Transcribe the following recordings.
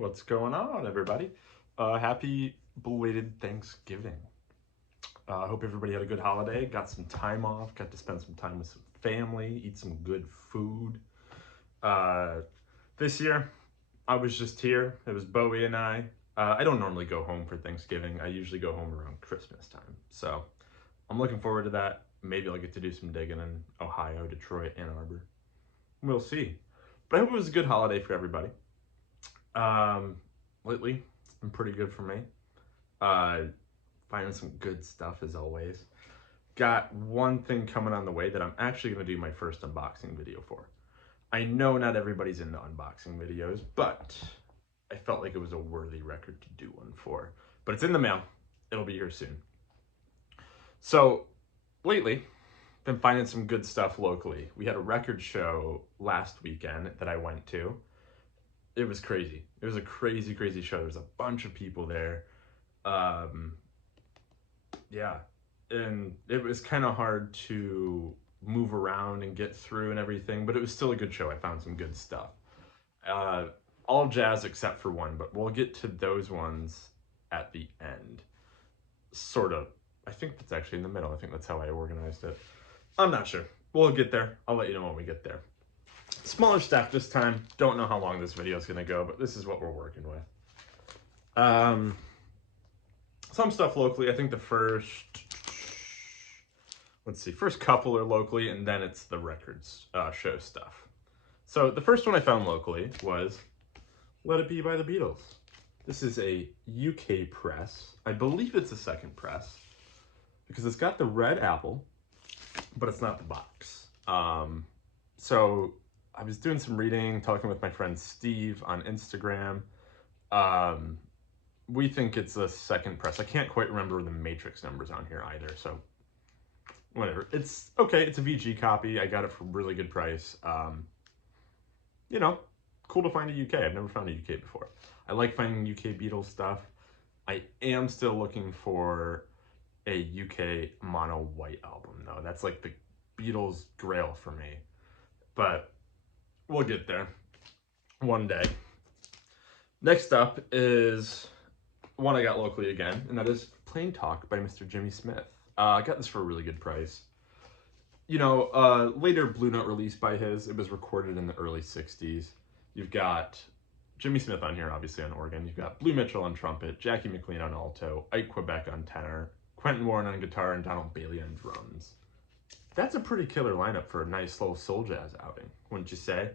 What's going on, everybody? Happy belated Thanksgiving. I hope everybody had a good holiday, got some time off, got to spend some time with some family, eat some good food. Uh, this year, I was just here. It was Bowie and I. I don't normally go home for Thanksgiving. I usually go home around Christmas time. So I'm looking forward to that. Maybe I'll get to do some digging in Ohio, Detroit, Ann Arbor. We'll see. But I hope it was a good holiday for everybody. Um, Lately, it's been pretty good for me. Uh, Finding some good stuff as always. Got one thing coming on the way that I'm actually going to do my first unboxing video for. I know not everybody's into unboxing videos, but I felt like it was a worthy record to do one for. But it's in the mail. It'll be here soon. So, lately, been finding some good stuff locally. We had a record show last weekend that I went to. It was crazy. It was a crazy, crazy show. There's a bunch of people there. Yeah, and it was kind of hard to move around and get through and everything, but it was still a good show. I found some good stuff. Uh, all jazz except for one, but we'll get to those ones at the end. Sort of. I think that's actually in the middle. I think that's how I organized it. I'm not sure. We'll get there. I'll let you know when we get there. Smaller stuff this time. Don't know how long this video is going to go, but this is what we're working with. Some stuff locally. I think the first couple are locally, and then it's the records show stuff. So the first one I found locally was Let It Be by the Beatles. This is a UK press. I believe it's a second press because it's got the red apple, but it's not the box. So I was doing some reading, talking with my friend Steve on Instagram. We think it's a second press. I can't quite remember the matrix numbers on here either, so whatever. It's okay. It's a VG copy. I got it for a really good price. You know, cool to find a UK. I've never found a UK before. I like finding UK Beatles stuff. I am still looking for a UK mono white album, though. That's like the Beatles grail for me. But we'll get there one day. Next up is one I got locally again, and that is Plain Talk by Mr. Jimmy Smith. I got this for a really good price. You know, later Blue Note release by his, it was recorded in the early 60s. You've got Jimmy Smith on here, obviously on organ. You've got Blue Mitchell on trumpet, Jackie McLean on alto, Ike Quebec on tenor, Quentin Warren on guitar, and Donald Bailey on drums. That's a pretty killer lineup for a nice little soul jazz outing, wouldn't you say?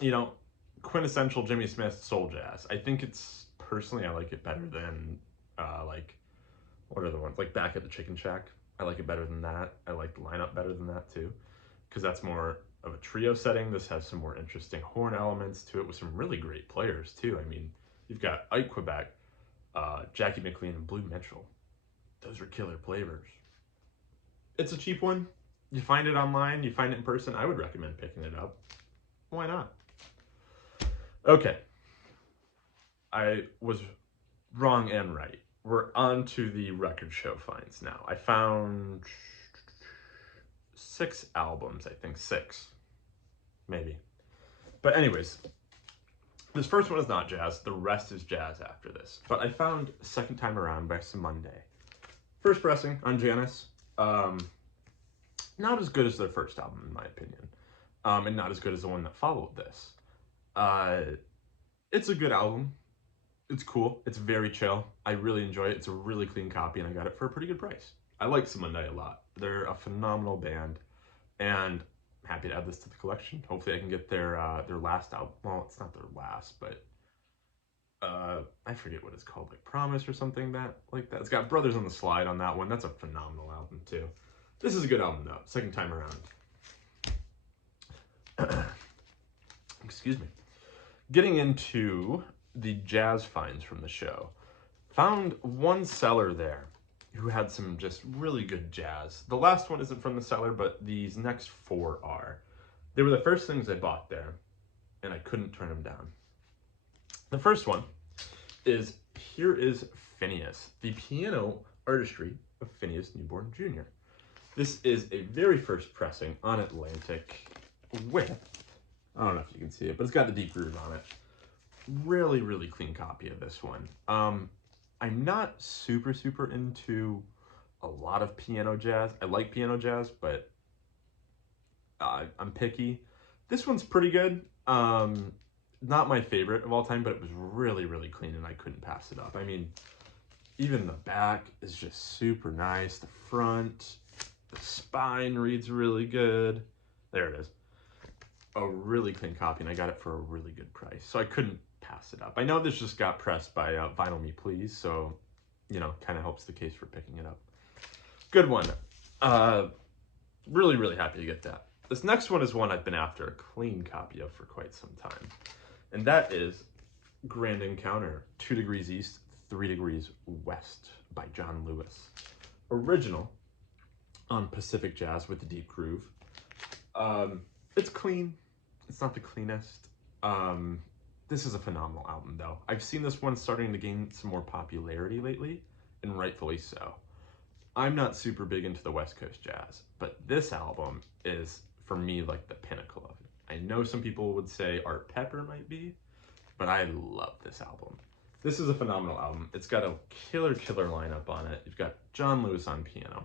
You know, quintessential Jimmy Smith soul jazz. I think it's, personally, I like it better than, like, what are the ones? Like Back at the Chicken Shack. I like it better than that. I like the lineup better than that too, because that's more of a trio setting. This has some more interesting horn elements to it with some really great players too. I mean, you've got Ike Quebec, Jackie McLean, and Blue Mitchell. Those are killer flavors. It's a cheap one. You find it online, you find it in person. I would recommend picking it up. Why not? Okay. I was wrong and right. We're on to the record show finds now. I found 6 albums, I think 6, maybe. But anyways, this first one is not jazz. The rest is jazz after this. But I found Second Time Around by Monday. First pressing on Janus. Not as good as their first album, in my opinion. And not as good as the one that followed this. It's a good album. It's cool. It's very chill. I really enjoy it. It's a really clean copy, and I got it for a pretty good price. I like Monday a lot. They're a phenomenal band, and I'm happy to add this to the collection. Hopefully I can get their last album. Well, it's not their last, but I forget what it's called, like Promise or something like that. It's got Brothers on the Slide on that one. That's a phenomenal album too. This is a good album though. Second Time Around. Excuse me. Getting into the jazz finds from the show. Found one seller there who had some just really good jazz. The last one isn't from the cellar, but these next 4 are. They were the first things I bought there, and I couldn't turn them down. The first one is Here Is Phineas, the piano artistry of Phineas Newborn Jr. This is a very first pressing on Atlantic with I don't know if you can see it, but it's got the deep groove on it. Really, really clean copy of this one. I'm not super into a lot of piano jazz. I like piano jazz, but I'm picky. This one's pretty good. Not my favorite of all time, but it was really clean and I couldn't pass it up. I mean, even the back is just super nice. The front, the spine reads really good. There it is. A really clean copy, and I got it for a really good price. So I couldn't pass it up. I know this just got pressed by Vinyl Me Please, so, you know, kind of helps the case for picking it up. Good one. Really happy to get that. This next one is one I've been after a clean copy of for quite some time. And that is Grand Encounter, 2 Degrees East, 3 Degrees West by John Lewis. Original on Pacific Jazz with the deep groove. It's clean. It's not the cleanest. This is a phenomenal album, though. I've seen this one starting to gain some more popularity lately, and rightfully so. I'm not super big into the West Coast jazz, but this album is, for me, like the pinnacle of it. I know some people would say Art Pepper might be, but I love this album. This is a phenomenal album. It's got a killer lineup on it. You've got John Lewis on piano,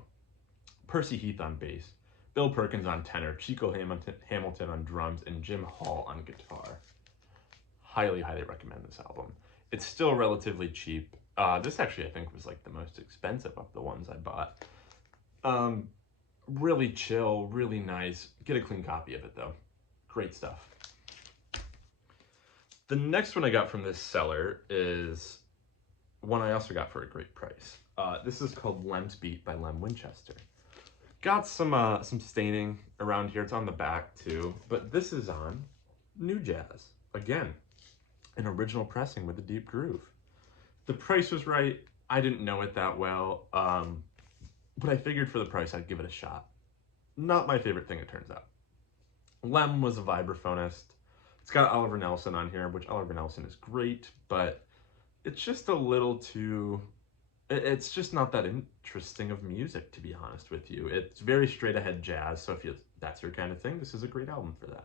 Percy Heath on bass, Bill Perkins on tenor, Chico Hamilton on drums, and Jim Hall on guitar. Highly recommend this album. It's still relatively cheap. This actually, I think, was like the most expensive of the ones I bought. Really chill, really nice. Get a clean copy of it, though. Great stuff. The next one I got from this seller is one I also got for a great price. This is called Lem's Beat by Lem Winchester. Got some staining around here. It's on the back too, but this is on New Jazz. Again, an original pressing with a deep groove. The price was right. I didn't know it that well, but I figured for the price I'd give it a shot. Not my favorite thing, it turns out. Lem was a vibraphonist. It's got Oliver Nelson on here, which Oliver Nelson is great, but it's just a little too... It's just not that interesting of music, to be honest with you. It's very straight-ahead jazz, so if that's your kind of thing, this is a great album for that.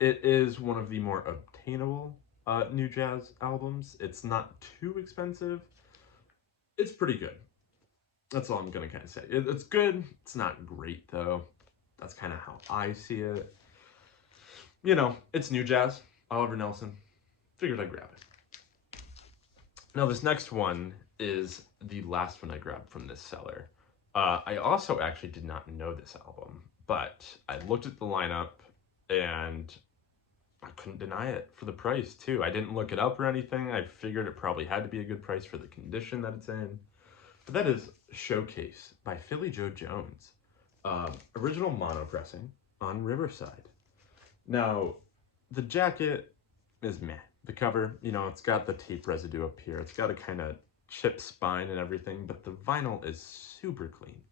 It is one of the more obtainable new jazz albums. It's not too expensive. It's pretty good. That's all I'm going to kind of say. It's good. It's not great, though. That's kind of how I see it. You know, it's new jazz. Oliver Nelson. Figured I'd grab it. Now, this next one is the last one I grabbed from this seller. I also actually did not know this album, but I looked at the lineup and I couldn't deny it for the price too. I didn't look it up or anything. I figured it probably had to be a good price for the condition that it's in. But that is Showcase by Philly Joe Jones. Original mono pressing on Riverside. Now, the jacket is meh. The cover, you know, it's got the tape residue up here. It's got a kind of chip spine and everything, but the vinyl is super clean.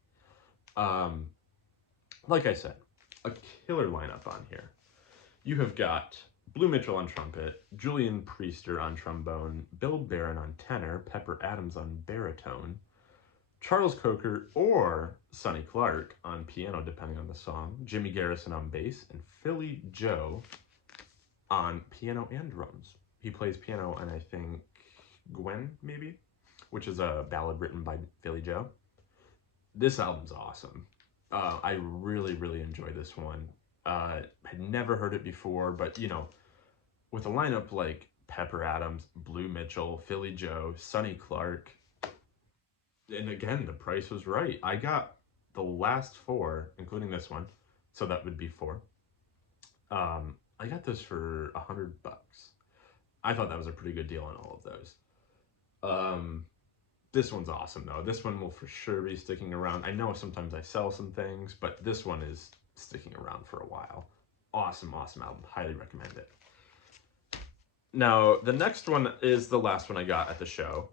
Like I said, a killer lineup on here. You have got Blue Mitchell on trumpet, Julian Priester on trombone, Bill Barron on tenor, Pepper Adams on baritone, Charles Coker or Sonny Clark on piano, depending on the song, Jimmy Garrison on bass, and Philly Joe on piano and drums. He plays piano on, I think, Gwen, maybe, which is a ballad written by Philly Joe. This album's awesome. I really enjoy this one. Had never heard it before, but, you know, with a lineup like Pepper Adams, Blue Mitchell, Philly Joe, Sonny Clark, and again, the price was right. I got the last 4, including this one, so that would be 4. I got this for $100. I thought that was a pretty good deal on all of those. This one's awesome though. This one will for sure be sticking around. I know sometimes I sell some things, but this one is sticking around for a while. Awesome album. Highly recommend it. Now, the next one is the last one I got at the show.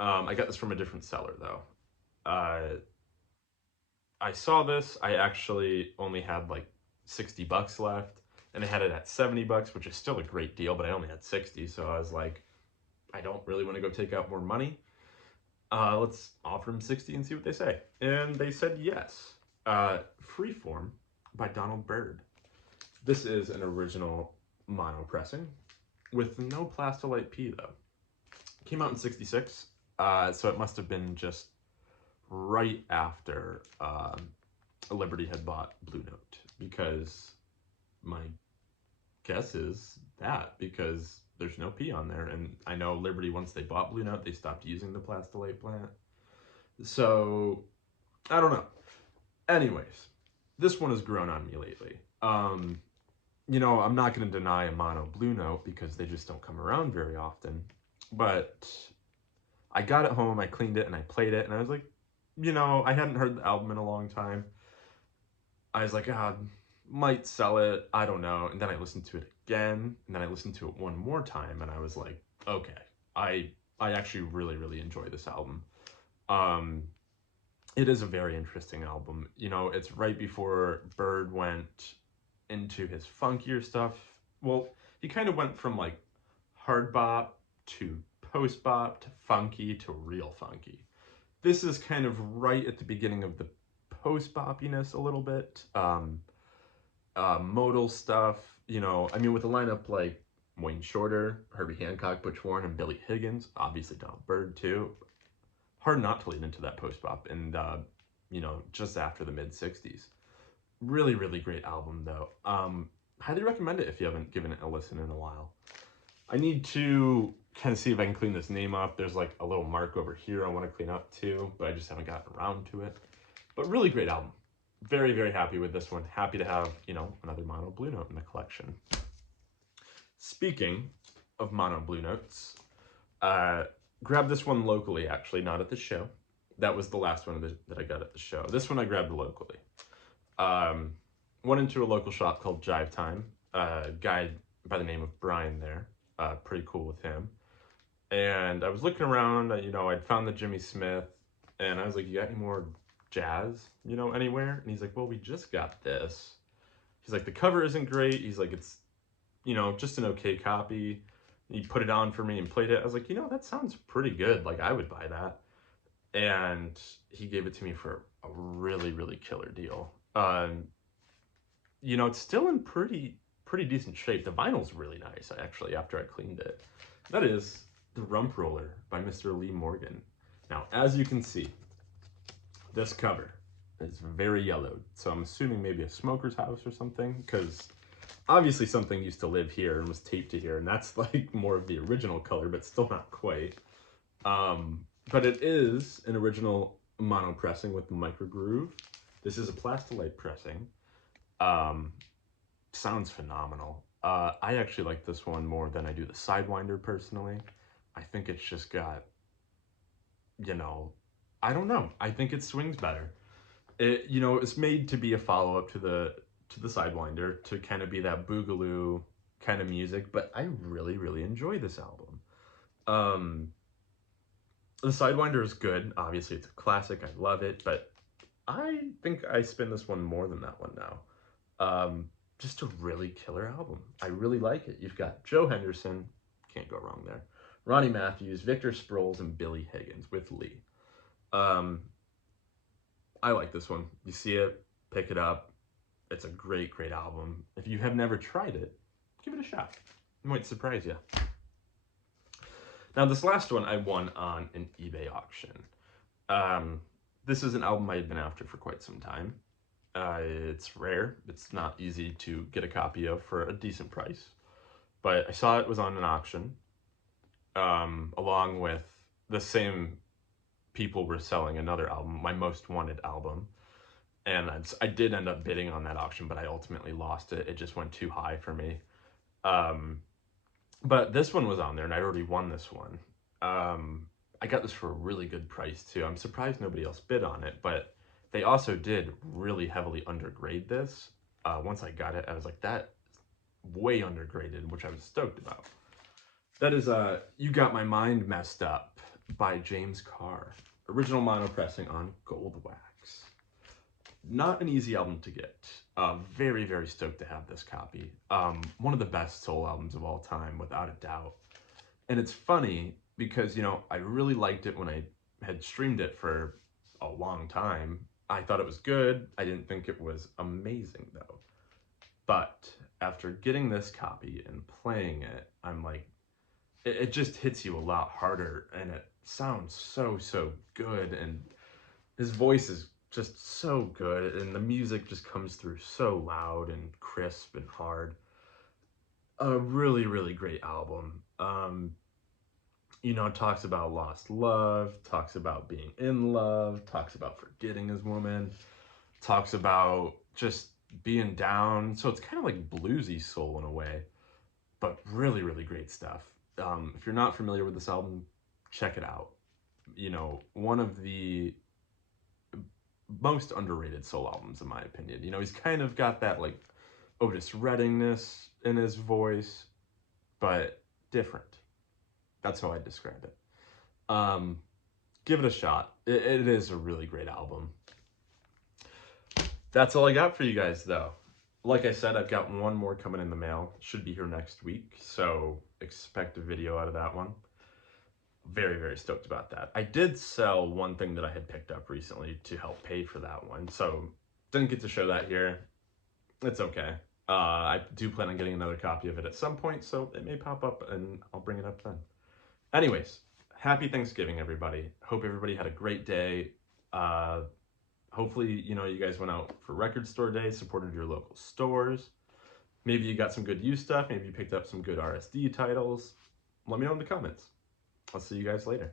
I got this from a different seller though. I saw this. I actually only had like $60 left, and I had it at $70, which is still a great deal, but I only had 60, so I was like, I don't really want to go take out more money. Let's offer them 60 and see what they say. And they said yes. Freeform by Donald Byrd. This is an original mono pressing with no Plastolite P though. Came out in '66, so it must have been just right after Liberty had bought Blue Note, because my guess is that, because there's no P on there, and I know Liberty, once they bought Blue Note, they stopped using the Plastolite plant. So I don't know. Anyways, this one has grown on me lately. You know, I'm not going to deny a mono Blue Note because they just don't come around very often. But I got it home, I cleaned it, and I played it, and I was like, you know, I hadn't heard the album in a long time. I was like, might sell it, I don't know. And then I listened to it again, and then I listened to it one more time, and I was like, okay, I actually really enjoy this album. It is a very interesting album. You know, it's right before Byrd went into his funkier stuff. Well, he kind of went from like hard bop to post bop to funky to real funky. This is kind of right at the beginning of the post boppiness a little bit. Modal stuff, you know, I mean, with a lineup like Wayne Shorter, Herbie Hancock, Butch Warren, and Billy Higgins, obviously Donald Byrd too. Hard not to lean into that post bop, and you know, just after the mid '60s. Really great album though. Highly recommend it if you haven't given it a listen in a while. I need to kind of see if I can clean this name up. There's like a little mark over here I want to clean up too, but I just haven't gotten around to it. But really great album. Very happy with this one. Happy to have, you know, another mono Blue Note in the collection. Speaking of mono Blue Notes, grabbed this one locally, actually, not at the show. That was the last one that I got at the show. This one I grabbed locally. Went into a local shop called Jive Time. A guy by the name of Brian there. Pretty cool with him. And I was looking around, you know, I'd found the Jimmy Smith, and I was like, you got any more jazz, you know, anywhere? And he's like, well, we just got this. He's like, the cover isn't great. He's like, it's, you know, just an okay copy. He put it on for me and played it. I was like, you know, that sounds pretty good. Like, I would buy that. And he gave it to me for a really killer deal. You know, it's still in pretty decent shape. The vinyl's really nice, actually, after I cleaned it. That is The Rump Roller by Mr. Lee Morgan. Now, as you can see, this cover is very yellowed, so I'm assuming maybe a smoker's house or something, because obviously something used to live here and was taped to here, and that's like more of the original color, but still not quite. But it is an original mono pressing with the micro groove. This is a Plastolite pressing. Sounds phenomenal. I actually like this one more than I do the Sidewinder personally. I think it's just got, you know, I don't know. I think it swings better. It, you know, it's made to be a follow-up to the Sidewinder, to kind of be that boogaloo kind of music, but I really enjoy this album. The Sidewinder is good. Obviously, it's a classic. I love it, but I think I spin this one more than that one now. Just a really killer album. I really like it. You've got Joe Henderson, can't go wrong there, Ronnie Matthews, Victor Sproles, and Billy Higgins with Lee. I like this one. You see it, pick it up. It's a great album. If you have never tried it, give it a shot. It might surprise you. Now, this last one I won on an eBay auction. This is an album I had been after for quite some time. It's rare. It's not easy to get a copy of for a decent price. But I saw it was on an auction, along with the same people were selling another album, my Most Wanted album. And I did end up bidding on that auction, but I ultimately lost it. It just went too high for me. But this one was on there, and I already won this one. I got this for a really good price, too. I'm surprised nobody else bid on it, but they also did really heavily undergrade this. Once I got it, I was like, that way undergraded, which I was stoked about. That is You Got My Mind Messed Up by James Carr. Original mono pressing on gold wax. Not an easy album to get. Very stoked to have this copy. One of the best soul albums of all time, without a doubt. And it's funny because, you know, I really liked it when I had streamed it for a long time. I thought it was good. I didn't think it was amazing, though. But after getting this copy and playing it, I'm like, it just hits you a lot harder, and it sounds so good, and his voice is just so good, and the music just comes through so loud and crisp and hard. A really great album. You know, talks about lost love, talks about being in love, talks about forgetting his woman, talks about just being down. So it's kind of like bluesy soul in a way, but really great stuff. If you're not familiar with this album, check it out. You know, one of the most underrated soul albums, in my opinion. You know, he's kind of got that like Otis Reddingness in his voice, but different. That's how I describe it. Um, Give it a shot. It is a really great album. That's all I got for you guys, though. Like I said, I've got one more coming in the mail. Should be here next week, so expect a video out of that one. Very stoked about that. I did sell one thing that I had picked up recently to help pay for that one, so didn't get to show that here. It's okay. I do plan on getting another copy of it at some point, so it may pop up and I'll bring it up then. Anyways, happy Thanksgiving, everybody. Hope everybody had a great day. Hopefully, you know, you guys went out for record store day, supported your local stores. Maybe you got some good used stuff. Maybe you picked up some good RSD titles. Let me know in the comments. I'll see you guys later.